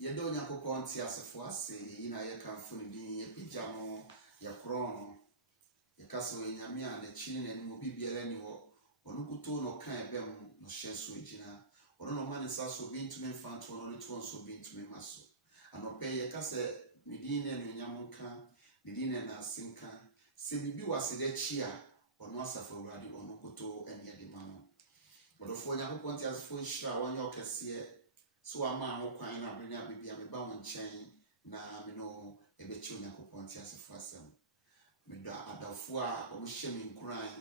Yɛda Onyankopɔn te asefo ase yi na yɛkamfo ne din yɛpagya no yɛkorɔ no yɛka sɛ ɔyɛ Nyame a n'akyi ne n'anim obi biara ni hɔ ɔno kutoo no ka ɛbɛm no hyɛ so gyina ɔno no ma ne nsa so obi ntumi mfa nto no ne to nso obi ntumi ma so anɔpɛ yɛka sɛ ne din ne anuonyam nka ne din ne n'ase nka sɛ biribi wɔ ase d'akyi a ɔno asafo Awurade ɔno kutoo ɛne ɛde ma no ɔdɔfoɔ Onyankopɔn te asefo nhyira a wɔnyɛ ɔkɛseɛ so ama ho kwan na abene abibia meba wo nkyɛn na me no ebɛkye Onyankopɔn te asefo asɛm meda adafo a ɔmo hyɛ me nkuran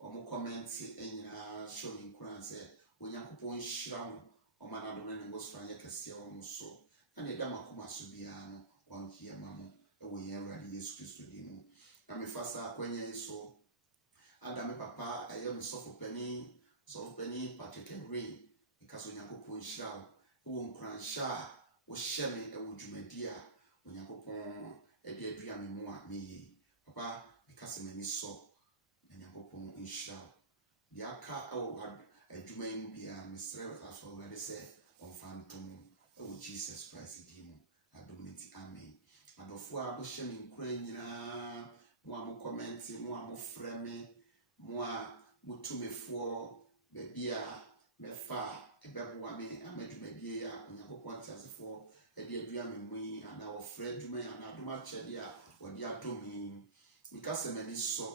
ɔmo comment nyinaa hyɛ me nkuran sɛ Onyankopɔn hyira wo ɔma na adom ne ngosfa nyɛ kɛseɛ wɔ mo so na ne da makoma so biara no wankie ma mo ɛwɔ yɛn Awurade Yesu Kristo din mu na me fa saa kwanya yi so ada me papa ɛyɛ me sɔfo pani Patrick Henry because Onyankopɔn hyira wo nkranhyɛ a wo hyɛ me ɛwɔ dwumadi a Onyankopɔn ɛde adua me mu a meye papa because m'ani sɔ Onyankopɔn nhyira wo de aka ɛwɔ adwuma yi mu bia mesrɛ afɔ Awurade sɛ ɔmfa ntom ɛwɔ Jesus Christ din mu adom ne ti amen adɔfo a bo hyɛ me nkran nyinaa mo a mo comment mo a mo frɛ me mo a mo tumefoɔ baabi a mefa ebeboa me amadwumadie a Onyankopɔn te asefo ɛde adua me mu yi ana wɔfrɛ adwuma yi ana adom akyɛde a wɔde adom yi meka sɛ m'ani sɔ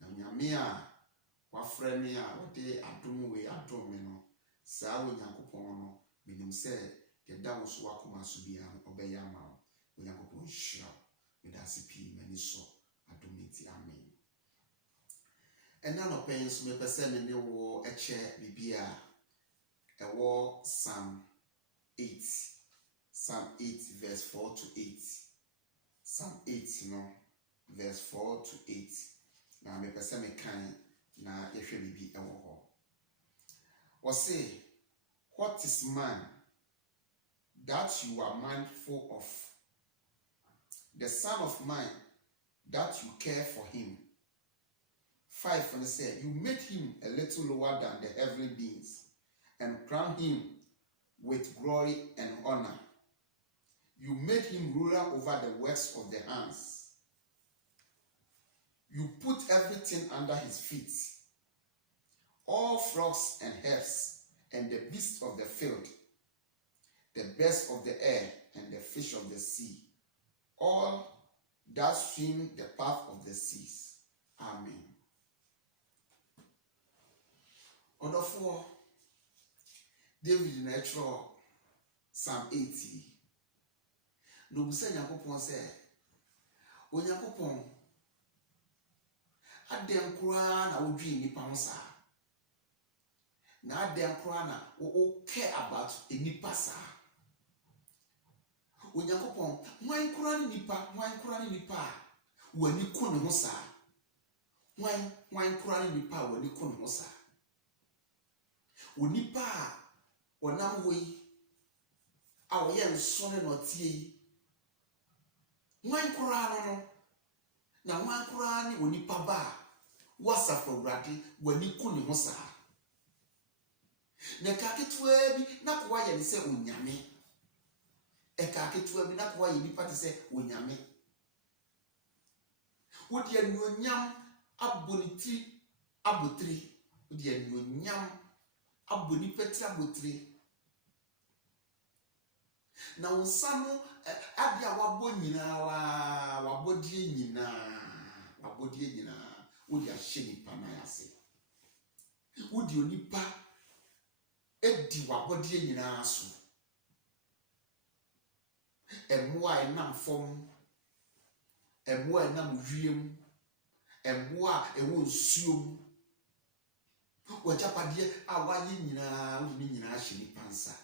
na Nyame a wafrɛ me a wɔde adom we adom me no saa Onyankopɔn no menim sɛ yɛda wo so wakoma so bia no ɔbɛyɛ ama wo Onyankopɔn hyira meda ase pii m'ani sɔ adom ne ti amen ɛna no pɛn so mepɛ sɛ me ne wo ɛkyɛ bibia ɛwɔ Psalm 8 verse 4 to 8 Psalm 8 no verse 4 to 8 na mepɛ sɛ me kan na yɛhwɛ bibi ɛwɔ hɔ wɔse what is man that you are mindful of the son of man that you care for him 5 and say you made him a little lower than the heavenly beings and crowned him with glory and honor. You made him ruler over the works of the hands. You put everything under his feet, all flocks and herds and the beasts of the field, the birds of the air and the fish of the sea, all that swim the path of the seas. Amen. Odofo David natural Psalm 80 no busa Nyankopɔn sɛ Onyankopɔn adɛn koraa na wodwi nipa ho saa na adɛn koraa na wo care about nipa saa Onyankopɔn hwan koraa ne nipa a wani ko ne ho saa hwan koraa ne nipa a wani ko ne ho saa onipa a wonam wei a woyɛ nso ne notie yi hwan koraa no na hwan koraa ne onipa ba a wasafo Awurade wani ko ne ho saa na kaketwa bi na ko wayɛ ne sɛ onyame kaketwa bi na ko wayɛ nipa te sɛ onyame wodi anuonyam abonitri abotri wodi anuonyam aboni petri abotri na unsa no ade a wabɔ nyinaa wabɔdie nyinaa wodi ahye nipa na ase wodi onipa edi wabɔdie nyinaa so ɛmoa enam fam ɛmoa enam wiem ɛmoa ɛwɔ nsuom wajapadeɛ a wayɛ nyinaa wodi nyinaa hye nipa nsa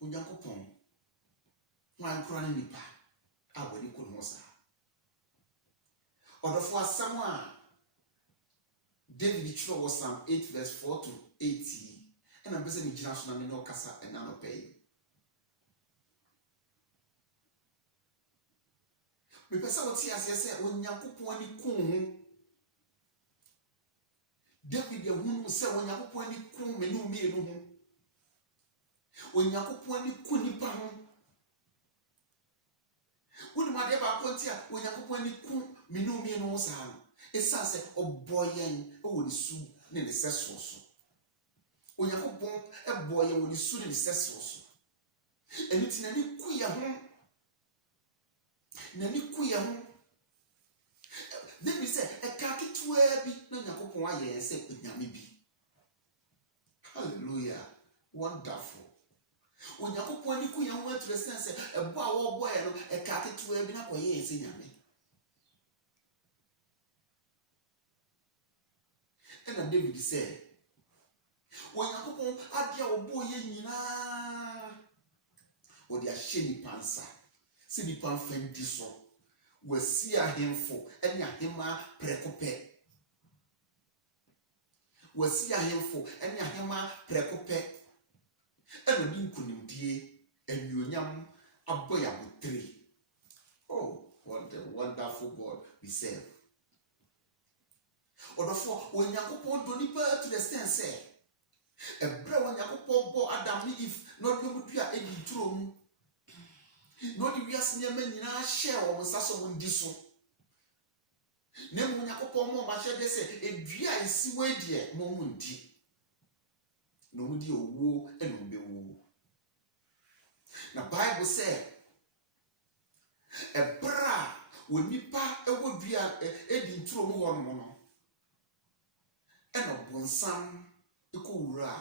Onyankopɔn hwan koraa ne nipa a wani ko ne ho saa ɔdɔfo asɛm a David kyerɛ wɔ Psalm 8 verse 4 to 8 ɛna mpɛ sɛ ne gyina so na me ne ɔkasa ɛna no pɛ yi mepɛ sɛ wote aseɛ sɛ Onyankopɔn ani ko ho David yahunu sɛ Onyankopɔn ani ko me ne umienu ho Onyankopɔn ni ku nipa ho. Woni ma de ba konti a Onyankopɔn ni ku minumi no saa no. Esa se oboyen o ni su ne ne seso so. Onyankopɔn eboyen o ni su ne ne seso so. Enti na ni ku ye ho. Na ni ku ye ho. David said, "A kakituwa bi na Onyankopɔn aye se onyame bi." Hallelujah. Wonderful. Onyankopɔn ni ku ye ho to the sense ebo a wo boy no a kakituwa bi na koye se nyame. And David said, Onyankopɔn ade a obo ye nyina o de ahye ni pansa. Se ni pan fendi so. Wasi ahemfo ene ahema prekope. Wasi ahemfo ene ahema prekope. Eno di nkunimdie enuonyam aboya botre. Oh, what a wonderful God we serve. Odofo Onyankopɔn do nipa to the extent say ebre Onyankopɔn bo Adam ni Eve no do mudua edi turo mu. No di wiase nyama nyina share wo nsaso wo ndi so. Na mu Onyankopɔn mo ma hye de se edua esi wo edie mo mu ndi. No mu di owo eno bewo. Na Bible say ebra wo nipa ewo dua edi turo mu ho no no. Eno bonsam ekowura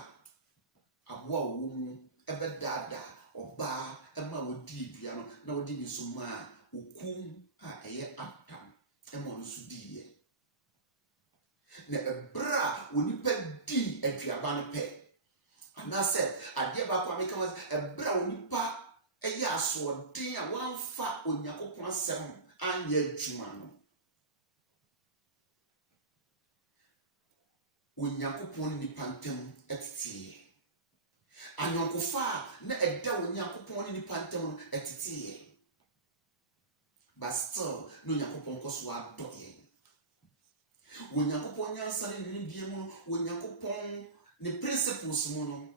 aboa wo mu ebedada oba ema wodi dua no na wodi ni so ma okum a eye Adam ema no so diye. Na ebra onipa di aduaba no pe. Ana said ade ba kwa meka was ebra onipa eye aso den a wanfa Onyankopɔn asem anya adwuma no. Onyankopɔn nipa ntam etete. Anyonkofa na eda Onyankopɔn nipa ntam etete. But still no Onyankopɔn koso adoye. Onyankopɔn nyansa ne bie mu, Onyankopɔn ne principles mu no.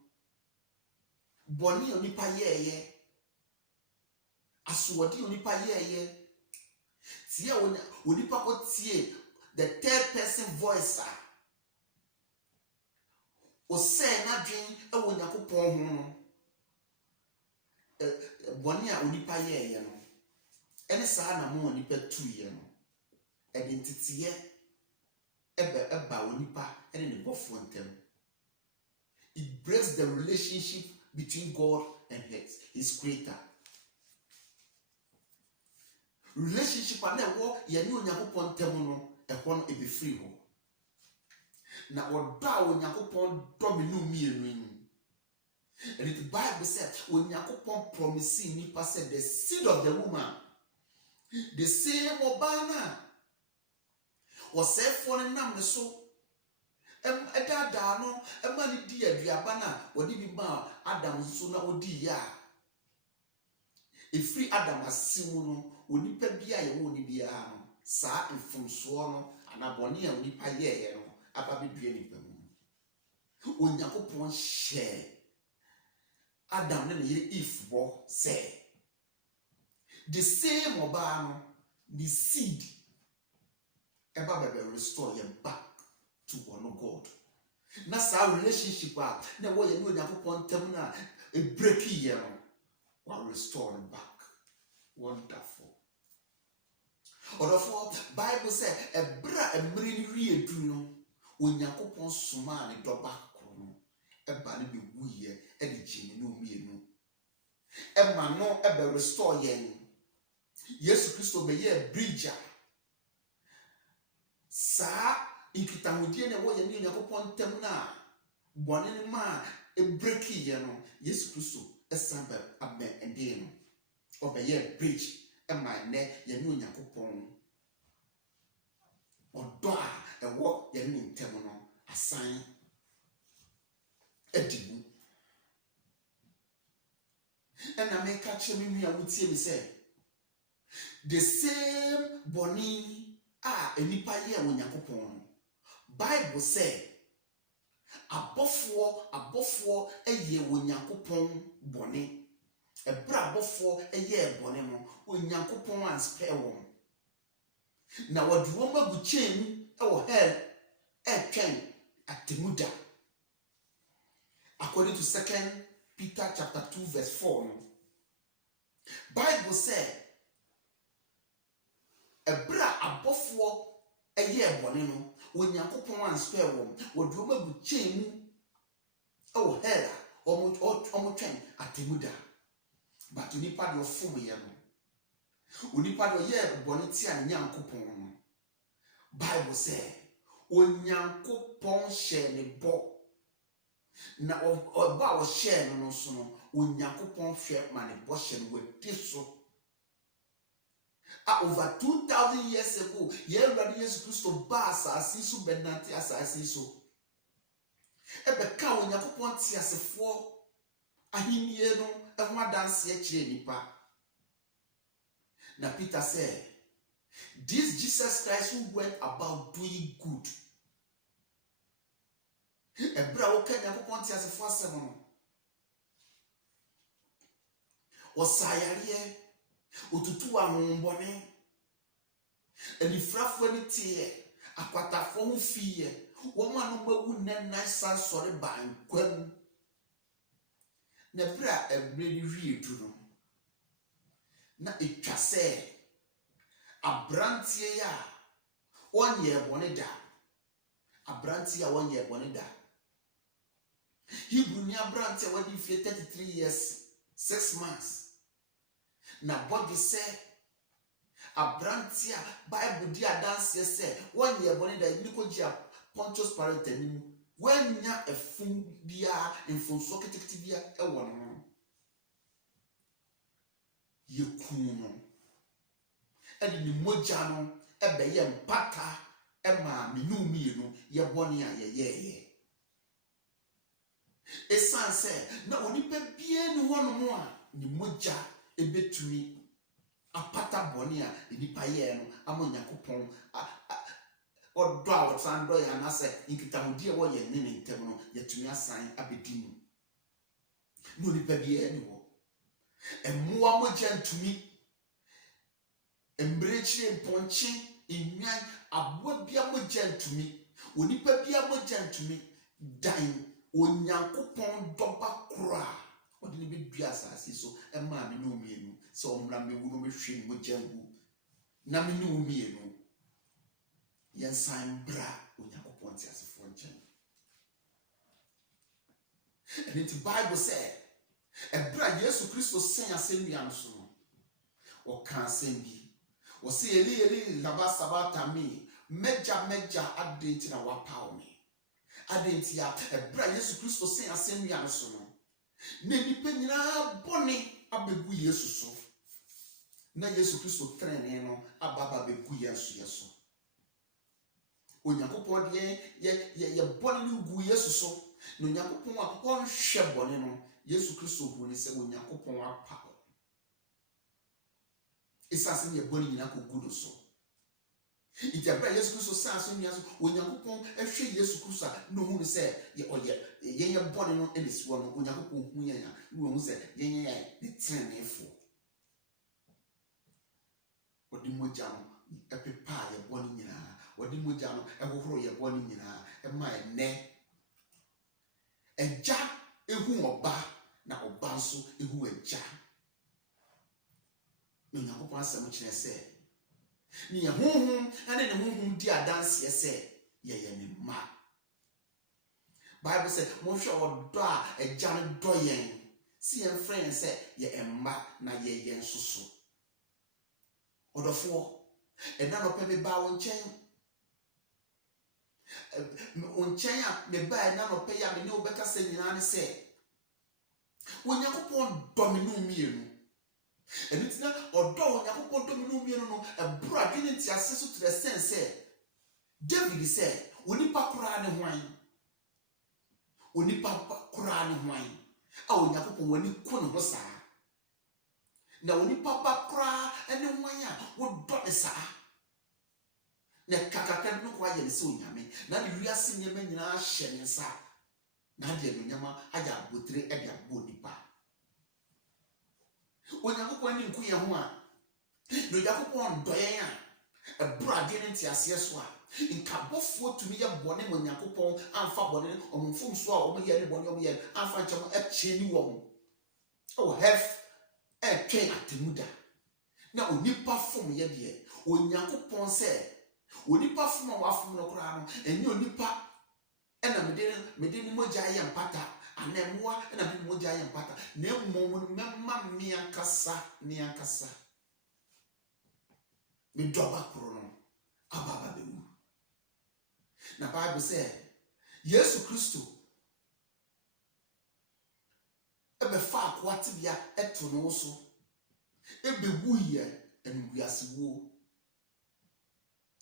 Boni onipa yeye. Aswodi onipa yeye. Tie onipa ko tie the third person voice o say na dwen e Onyankopɔn ho no. Boni a onipa yeye no. Ene saa na mo onipa tuye no. Identity eba onipa ene ne bofo ntem. It breaks the relationship between God and his creator. Relationship na wo ye ne Onyankopɔn ntem no e ho no e be free ho. Na odo a Onyankopɔn dominu mienu. And the Bible said Onyankopɔn promising nipa said the seed of the woman the same obana was said for nam ne so edada no ema ni di aduaba na odi bi ma Adam so na odi ya efri Adam asimu no onipa bia ye wo ni bia no saa mfumso no anabone a onipa ye no aba bedua nipa mu. Onyankopɔn share Adam ne ye Eve bo say the same oba no the seed eba be restore you back to one God. Na sa relationship a na wo ye no Onyankopɔn tam na e break ye no wa restore it back. Wonderful. Odofo Bible say ebra emri ni wie du no Onyankopɔn soma ne doba kro no eba ne be wuye e de jini no mienu ema no ebe restore yen. Yesu Kristo be ye bridge sa inkitahudie ne wo ye ne Onyankopɔn tam na bone ne ma e break ye no Yesu Kristo esambe abe ende no obe ye bridge ema ne ye ne Onyankopɔn odo a ewo ye ne ntem no asan edibu. Ena me ka che me nua wutie mi say the same boni enipa ye Onyankopɔn. Bible say abɔfoɔ ɛyɛ onyankopɔn bɔne. Ɛbra abɔfoɔ ɛyɛ bɔne no onyankopɔn anspare wɔn. Na wɔde wɔn agu chain mu ɛwɔ hell ɛtwɛn atemuda. According to 2 Peter chapter 2 verse 4 no, Bible say ɛbra abɔfoɔ ɛyɛ bɔne no onyankopɔn anspare wɔn. Wɔde wɔn agu chain mu ɛwɔ hell a ɔmo twɛn atemuda. But onipa de ɔfom yɛ no, onipa de ɔyɛ bɔne tia nyankopɔn no, Bible say onyankopɔn hyɛ ne bɔ. Na ɔba a ɔhyɛ no so no onyankopɔn hwɛ ma ne bɔ hyɛ no wadi so. Over 2,000 years ago, Yɛwurade Yesu Kristo ba asase so bɛnante asase so. Ɛbɛka onyankopɔn te asefoɔ ahennie no ɛho adanse kyerɛ nipa. Na Peter said, this Jesus Christ who went about doing good. Ɛbra wo ka nyankopɔn te asefoɔ asɛm no. Ɔsayareɛ, otutu ahombɔne, anifrafoɔ ne teɛ, akwatafoɔ ho fiiɛ, wɔn a no mawu nnan san sɔre ba nkwam. Na bra ɛbrɛ ne wie du no, na etwa sɛ abrantie a wɔnyɛ bɔne da. Abrantie a wɔnyɛ bɔne da. Hebrew ni abrantie a wɔde fie 33 years 6 months. Na bɔde sɛ abrantie a Bible di adanse sɛ wɔnyɛ bɔne da ni ko gya Pontius Pilate anim. Wanya efun bia mfonso ketekete bia ɛwɔ no. Yekunu no. Ɛde ni mogya no ɛbɛyɛ mpata ɛma menumi no yɛ bɔne a yɛyɛyɛ. Esan sɛ na onipa bia ni hɔ no mo a ni mogya ebetumi apata bɔne a nipa yɛ no ama Nyankopɔn ɔdɔ a wɔsan dɔ yɛ anasɛ nkitahodie wɔyɛ ne ne ntɛm no yɛtumi asan abɛdi mu. Na onipa bia ni hɔ. Ɛmmoa mogya ntumi, mberekyire mpɔnkye, enwan, aboa bia mogya ntumi, onipa bia mogya ntumi dan onyankopɔn dɔba kora ɔde ne bedua asase so ɛma me no mienu sɛ ɔmra mewu no mehwe mogya ngu na me no mienu yɛnsan bra onyankopɔn te asefoɔ nkyɛn. And the Bible said ɛbra Yesu Kristo sɛn asɛnnua no so no ɔka asɛm bi ɔsɛ eli eli laba sabatami mɛgya adenti na wapaw me adenti a ɛbra Yesu Kristo sɛn asɛnnua no so no na nipa nyinaa bɔne abɛgu Yesu so na Yesu Kristo trɛne no ababa bɛgu Yesu so. Onyankopɔn de yɛ bɔne no gu Yesu so na Onyankopɔn a ɔnhwɛ bɔne no Yesu Kristo bu ne sɛ Onyankopɔn apa esase ne bɔne nyina kogu no so. Ijabra Yesu Kristo sanso nia so Onyankopɔn ehwe Yesu Kristo no hu ne sɛ yɛyɛ bɔne no enesiwo no Onyankopɔn hu yɛn a no hu sɛ yɛyɛ ne trenefo. Odi mogya no epepa yɛ bɔne nyina, odi mogya no ɛhohoro yɛ bɔne nyina ɛma ɛnɛ ɛgya ehu ɔba na ɔba nso ehu ɛgya. Onyankopɔn asɛm kyerɛ sɛ ni honhom ane ne honhom di adanse sɛ yɛyɛ ne mma. Bible sɛ mohwɛ ɔdɔ a ɛgya no dɔ yɛn si yɛn frɛ yɛn sɛ yɛ mma na yɛyɛ nso so. Ɔdɔfoɔ ɛna nɔpɛ me ba wo nkyɛn a me ba ɛna nɔpɛ ya me ne wo bɛka sɛ nyinaa ne sɛ Onyankopɔn dɔ me no mienu. And it's not or do Onyankopɔn dɔ me no mienu no ɛbura dwene nti ase so to the sense sɛ David said onipa koraa ne hwan onipa koraa ne hwan a Onyankopɔn wani ko ne ho saa na onipa ba koraa ene hwan a wodɔ ne saa na kakaka no kwa yɛ ne sɛ Onyame na ne wiase nyɛma nyinaa hyɛ ne nsa na de nyama aya abotre e de abo nipa Onyankopɔn ni nku ye ho a no Onyankopɔn doyen a brade ne ntiase so a nkabofo tumi ye bone mo Onyankopɔn amfa bone omfom so a omo ye ne bone omo ye amfa nkyem e kyeni wo o have e twen atemuda na onipa fom ye de Onyankopɔn se onipa fom a wafom no kora no enye onipa ena mede ni mogya ye mpata anemwa ena mede mogya ye mpata na mmom memma miankasa me doba koro no ababa bewu na Bible say Yesu Kristo ebe fa akwate bia eto no so ebe wuye enguase wo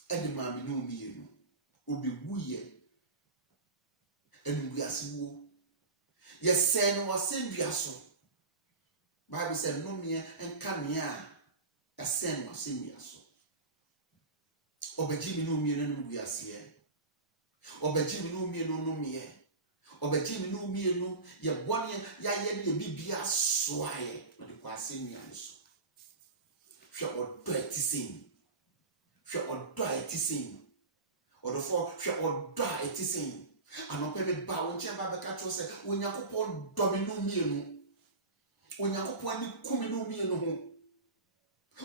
ede ma me no mienu obe wuye enguase wo yesen no wasendua so Bible said no me enka me a esen no wasendua so obeji mi no mienu no nguase obeji mi no mienu no me obeji mi no mienu ye bone ya ye ne bibia soaye no de kwase nua so hwe odo etisin hwe odo etisin odofo hwe odo etisin anope me ba wonche ba beka cho se Onyankopɔn do me no mienu Onyankopɔn ni kumi no mienu ho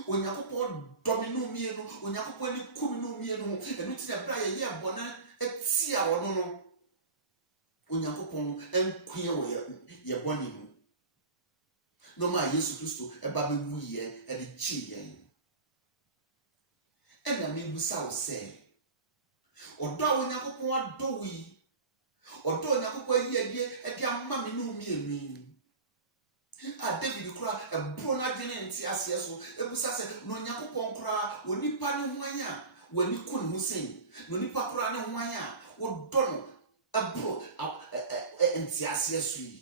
Onyankopɔn do me no mienu Onyankopɔn ni kumi no mienu ho enu ti na bra ye abona etia wono no Onyankopɔn enkuye wo ye boni mu no ma Yesu Kristo eba be wuye e de chi yen ena me busa wo se odo Onyankopɔn ado wi odo Onyankopɔn yi ade amma me no mienu a David kura ebro na dwene ntiase so ebusa se no Onyankopɔn kura onipa ne ho anya wani ko ne ho sen no nipa kura ne ho anya wo do no abro ntiase so yi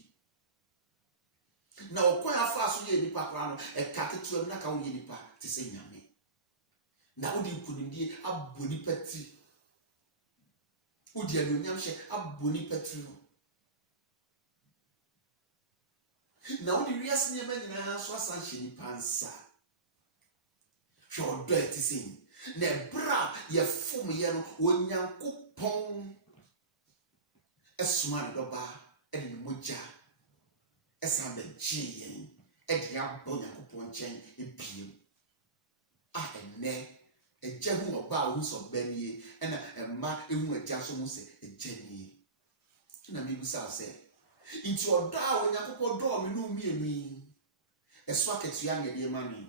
na okwan afa so ye nipa kura no kaketu na ka wo ye nipa te se nyame na wo di kunindie aboni pati wo di anonyam hye aboni pati no na wo di wiase ne ma nyina so asan hye nipa nsa hwe odo etisin na bra ye fom ye no Onyankopɔn esuma do ba ene mogya esa be gyen ede abɔ Onyankopɔn chen ebiem a enne eje hu oba hu so banie ena emma ehu agya so mu se ejanie na me busa se inti odo a Onyankopɔn do me no mienu eso aketua ne de ma me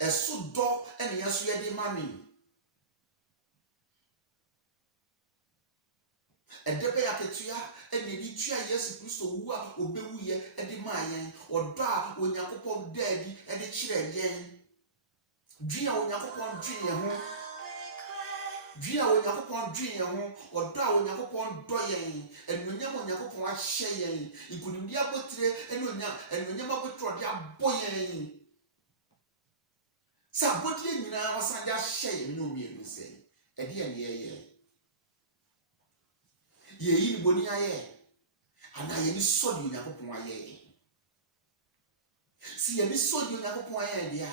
eso do ene yeso ye de ma me edebe aketua ene di tua Yesu Kristo wu a obewu ye ede ma yen odo a Onyankopɔn daadi ede kire yen dua Onyankopɔn due ho dua Onyankopɔn due ho odo a Onyankopɔn do yen enonyam Onyankopɔn ahye yen ikunimdi abotre enonyam abotro de abo yen sa bodie nyina wasan de ahye yen no mienu se ede ye yi boni aye ana ye ni sodi Onyankopɔn aye si ye ni sodi Onyankopɔn aye dia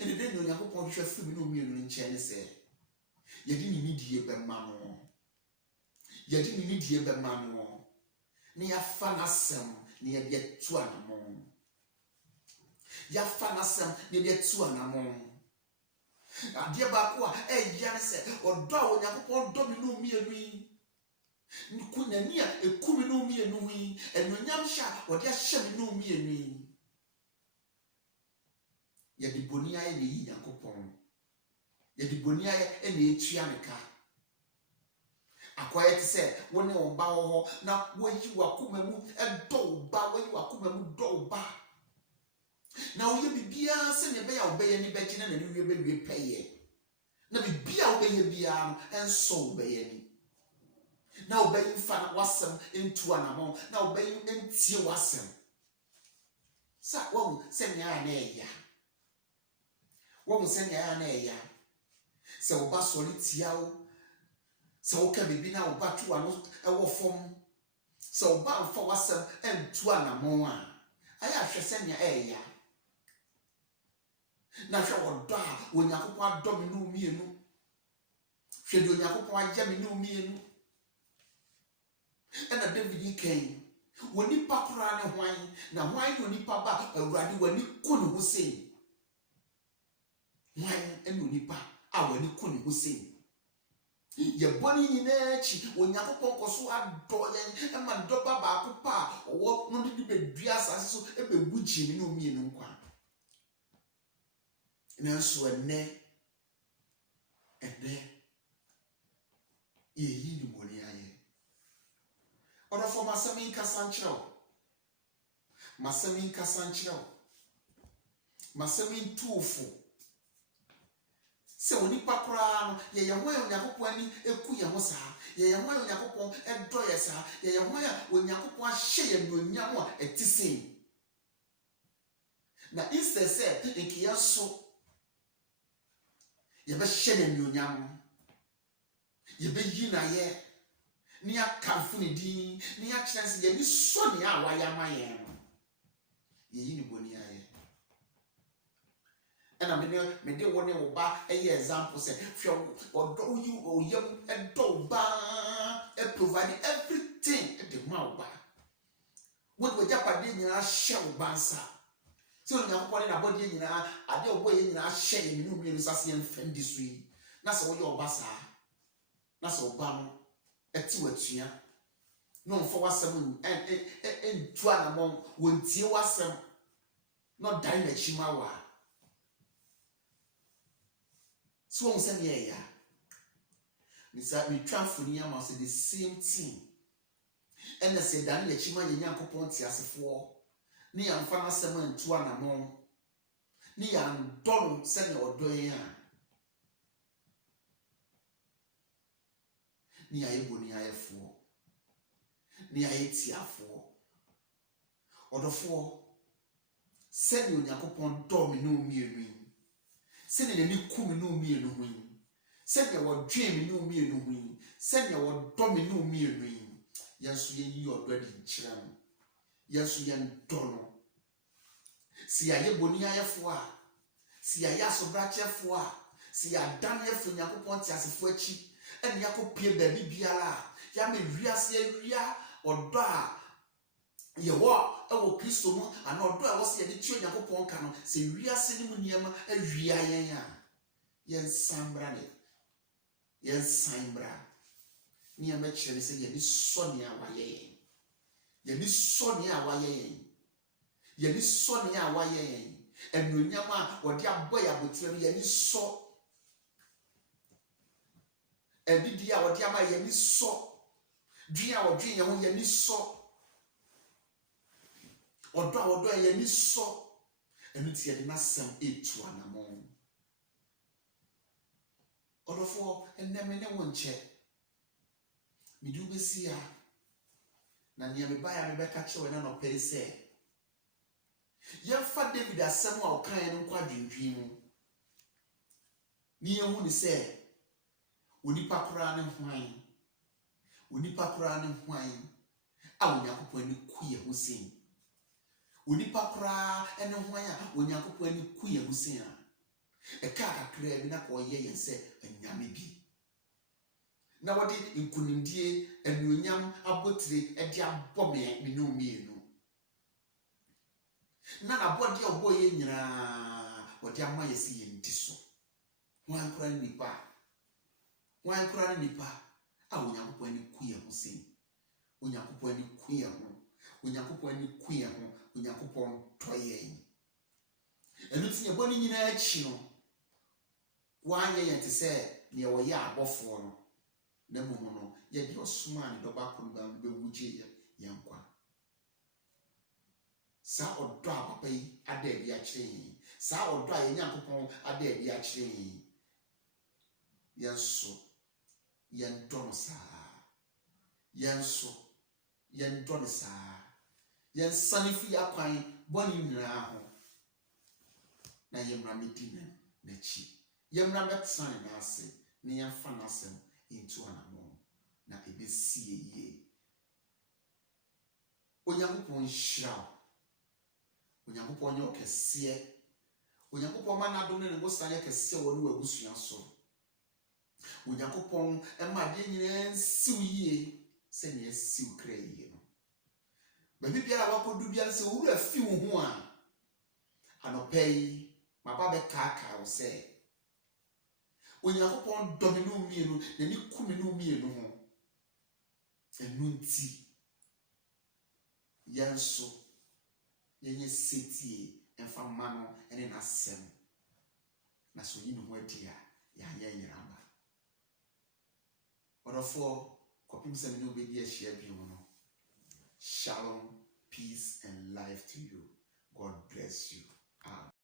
ene de Onyankopɔn hwe firi no mienu nche ne se ye di ni nidie be ma no ye di ni nidie be ma no ne ya fa nasem ne ye de tu anamon ya fa nasem ne de tu anamon ade ba ko a yare se odo a Onyankopɔn do mi no mienu nkunani a ekumi no mienu wi enonyam sha ode ahye mi no mienu ye di boni aye ne yi Onyankopɔn ye di boni aye ene etua ne ka akwaye te se woni oba ho na woyi wakoma mu edo ba woyi wakoma mu do ba na oye bibia se ne be ya obeye ni be gine na ne wie be wie peye na bibia obeye bia no enso obeye ni na obey fa wasem into anamon na obey entie wasem sa wo se nya na eya wo se nya na eya se oba sori tia wo sɛ woka biribi na woba to ano ɛwɔ fam sɛ woba mfa w'asɛm ɛntu anammɔn a ayɛ ahwɛ sɛnea ɛɛya na hwɛ wɔdɔ a Onyankopɔn adɔ me ne wo mmienu hwɛ deɛ Onyankopɔn ayɛ me ne wo mmienu ɛna David yi kan wonipa koraa ne hwan na hwan ne onipa ba Awurade wani ko ne ho sei hwan ne onipa a wani ko ne ho sei yɛbɔne nyinaa akyi Onyankopɔn kɔ so adɔ yɛn ɛma ndɔba baako pa a ɔwɔ no de bɛdua asase so ɛbɛwu gye me ne wo mmienu nkwa nanso ɛnɛ yɛyi ne bɔne ayɛ ɔdɔfo masɛm yi nkasa nkyerɛ wo masɛm yi nkasa nkyerɛ wo masɛm yi ntuofo sɛ onipa koraa no yɛyɛ ho a Onyankopɔn ani eku yɛn ho saa yɛyɛ ho a Onyankopɔn ɛdɔ yɛ saa yɛyɛ ho a Onyankopɔn ahyɛ yɛn n'onyam a ɛte sen na instead sɛ nkeya so yɛbɛhyɛ yɛn n'onyam yɛbɛyi n'ayɛ ni akamfo ne din ni akyerɛ sɛ yɛni sɔ nea a wayɛ ama yɛn no yɛyi ne bɔne ayɛ ɛna mede wo ne wo ba ɛyɛ example sɛ hwɛ ɔdɔ yi oyam ɛdɔ ba provide everything ɛde ma wo ba wo de wagyapadeɛ nyinaa hyɛ wo ba nsa sɛ Onyankopɔn ne n'abɔdeɛ nyinaa adeɛ ɔbɔ yɛ nyinaa hyɛ yɛ menu mmienu nsa sɛ yɛmfa ndi so yi na sɛ woyɛ ɔba saa na sɛ ɔba no ɛte watua na ɔmfa w'asɛm ntu anammɔn wɔntie w'asɛm na ɔdan n'akyi ma wo a so wɔn sɛ neɛ ɛyɛ a metwa mfoni ama sɛ the same thing ɛna sɛ dan n'akyi ma yɛ Nyankopɔn te asefoɔ ne yɛmfa n'asɛm ntu anammɔn ne yɛandɔ no sɛnea ɔdɔ yɛn a ne yɛayɛ bɔne ayɛfoɔ ne yɛayɛ tiafoɔ ɔdɔfoɔ sɛnea Onyankopɔn dɔ me ne wo mmienu yi sɛnea n'ani ku me ne wo mmienu ho yi sɛnea wɔdwen me ne wo mmienu ho yi sɛnea wɔdɔ me ne wo mmienu yi yɛn nso yɛyi ɔdɔ adi nkyerɛ no yɛn nso yɛndɔ no sɛ yɛayɛ bɔne ayɛfoɔ a sɛ yɛayɛ asobrakyɛfoɔ a sɛ yɛadane yɛfo Onyankopɔn te asefoɔ akyi ɛne yɛakɔpie baabi biara a yɛama wiase awia ɔdɔ a yɛwɔ ɛwɔ Kristo mu ana ɔdɔ a wɔsɛ yɛde tie Onyankopɔn ka no sɛ wiase ne mu nneɛma awia yɛn a yɛnsan mbra ne yɛnsan mbra nneɛma kyerɛ ne sɛ yɛne sɔ nea wayɛ yɛn yɛne sɔ nea wayɛ yɛn yɛne sɔ nea wayɛ yɛn ɛnuonyam a wɔde abɔ yɛ abotire no yɛne sɔ ɛdidi a wɔde ama yɛne sɔ dwen a wɔdwen yɛn ho yɛne sɔ ɔdɔ a wɔdɔ yɛne sɔ ɛno ti yɛde n'asɛm etu anammɔn ɔdɔfoɔ ɛnɛ me ne wo nkyɛ mede wo bɛsi a na nea mebaeɛ a mebɛka kyerɛ wɔ na nɔpɛre sɛ yɛmfa David asɛm a ɔkaeɛ no nkɔ adwendwen mu ne yɛhu ne sɛ onipa koraa ne hwan onipa koraa ne hwan a Onyankopɔn ani ku yɛ ho sen onipa koraa ne hwan a Onyankopɔn ani ku yɛ ho sen a ɛka kakraa bi na ka ɔyɛ yɛn sɛ anyame bi na wɔde nkunimdie anuonyam abotire de abɔ me ne mmienu na nabɔde a ɔbɔ yɛ nyinaa wɔde ama yɛ sɛ yɛn ti so hwan koraa ne nipa wan kura ne nipa a Onyankopɔn ani ku yɛ ho sen Onyankopɔn ani ku yɛ ho Onyankopɔn ani ku yɛ ho Onyankopɔn tɔ yɛn ɛno ti yɛbɔ ne nyinaa akyi no wanyɛ yɛn te sɛ nea wɔyɛ abɔfoɔ no na mmom no yɛde ɔsoma ne dɔba koro ba bɛwu gye yɛn nkwa saa ɔdɔ a papa yi ada adi akyerɛ yɛn saa ɔdɔ a yɛn Nyankopɔn ada adi akyerɛ yɛn yɛn so yɛn dɔ no saa yɛn so yɛn dɔ no saa yɛn sane fi akwan bɔne nyinaa ho na yɛmmra mɛdi n'akyi yɛmmra mɛtena ne n'ase na yɛmfa n'asɛm ntu anammɔn na ebesi ye. Onyankopɔn hyira. Onyankopɔn nye okɛseɛ. Onyankopɔn ma n'adom ne ngosan yɛ kɛseɛ wɔ ne wabusua so. Onyankopɔn ma de nyinaa nsiw yie sɛ ne asiw kra yie no. Baabi biara wakɔdu biara sɛ wura fi wo ho a anɔpa yi maba bɛkaakaa wo sɛ Onyankopɔn dɔ me no mmienu na ni ku me no mmienu ho. Ɛno nti yɛn so yɛnyɛ setie ɛmfa ma no ɛne n'asɛm na so yi ne ho adi a yɛanyɛ nyeraba. Ɔdɔfoɔ kɔpem sɛ me ne wobɛdi ahyia bio no. Shalom, peace and life to you. God bless you. Amen.